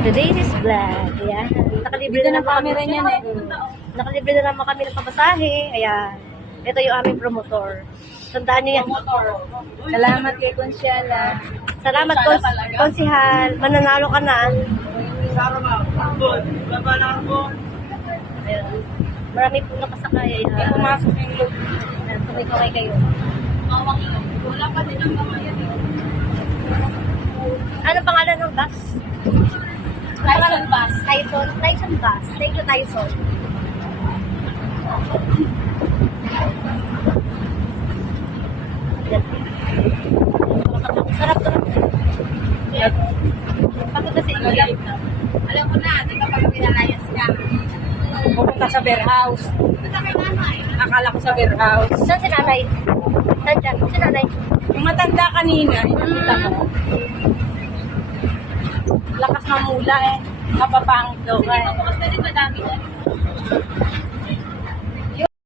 For today's vlog. Ayan. Nakalibre na ng camera niyan eh. Nakalibre na naman kami ng papasahe. Ayan. Ito yung aming promotor. Tandaan niyo yan. Salamat kay Consiala. Salamat, Konsihal. Mananalo ka na. Ayan. Marami po nakasakay. Ayan. Pumasok yung loop. Ayan. Tumikaway kayo. Wala pa din ang kamayan eh. Ano pangalan ng bus? Tyson Bus. Tyson. Tyson bus. Thank you, Tyson. Yan. Sarap to. Pagod kasi iyak. Alam ko na, di ka pag pinalayas ka. Pupunta sa warehouse. Akala ko sa warehouse. Saan si nanay? Saan dyan? Si nanay? Yung matanda kanina, nakita ko. Lakas ng mula eh. Mapapangit daw ka eh. Sige, bukas na rin madami na.